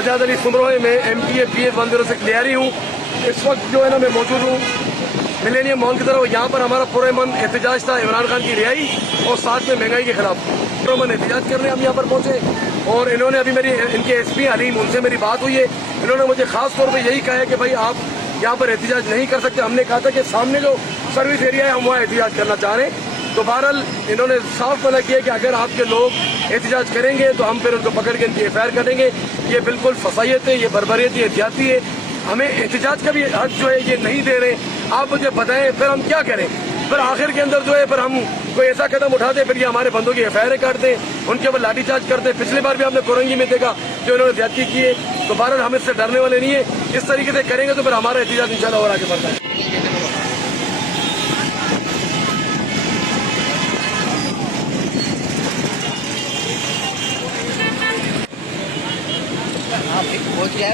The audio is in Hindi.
सजाद अली सुमरोए में MTA PF 106 से क्लियरी हूँ। इस वक्त जो है ना मैं मौजूद हूँ मिलेनियम मॉल की तरफ। यहाँ पर हमारा पुरअमन एहतजाज था इमरान खान की रिहाई और साथ में महंगाई के खिलाफ पुरअमन एहतजाज करने हम यहाँ पर पहुँचे। और इन्होंने अभी मेरी इनके SP हलीम उनसे मेरी बात हुई है। इन्होंने मुझे खास तौर पर यही कहा है कि भाई आप यहाँ पर एहतजाज नहीं कर सकते। हमने कहा था कि सामने जो सर्विस एरिया है हम वहाँ एहतजाज करना चाह रहे हैं। तो बहरहाल इन्होंने साफ मना किया कि अगर आपके लोग एहतजाज करेंगे तो हम फिर उनको पकड़ के इनकी FIR करेंगे। ये बिल्कुल फसाइयत है, ये बर्बरियत है, एहतियाती है। हमें एहतजाज का भी हक जो है ये नहीं दे रहे। आप मुझे बताएं फिर हम क्या करें। फिर आखिर के अंदर जो है फिर हम कोई ऐसा कदम उठाते फिर ये हमारे बंदों की FIR कर दें, उनके ऊपर लाठीचार्ज करते। पिछली बार भी आपने कोरंगी में देखा जो इन्होंने ज्यादती की है। तो बहरहाल हम इससे डरने वाले नहीं है। इस तरीके से करेंगे तो फिर हमारा एहतजाज इंशाल्लाह और आगे बढ़ता है। आप पहुंच गया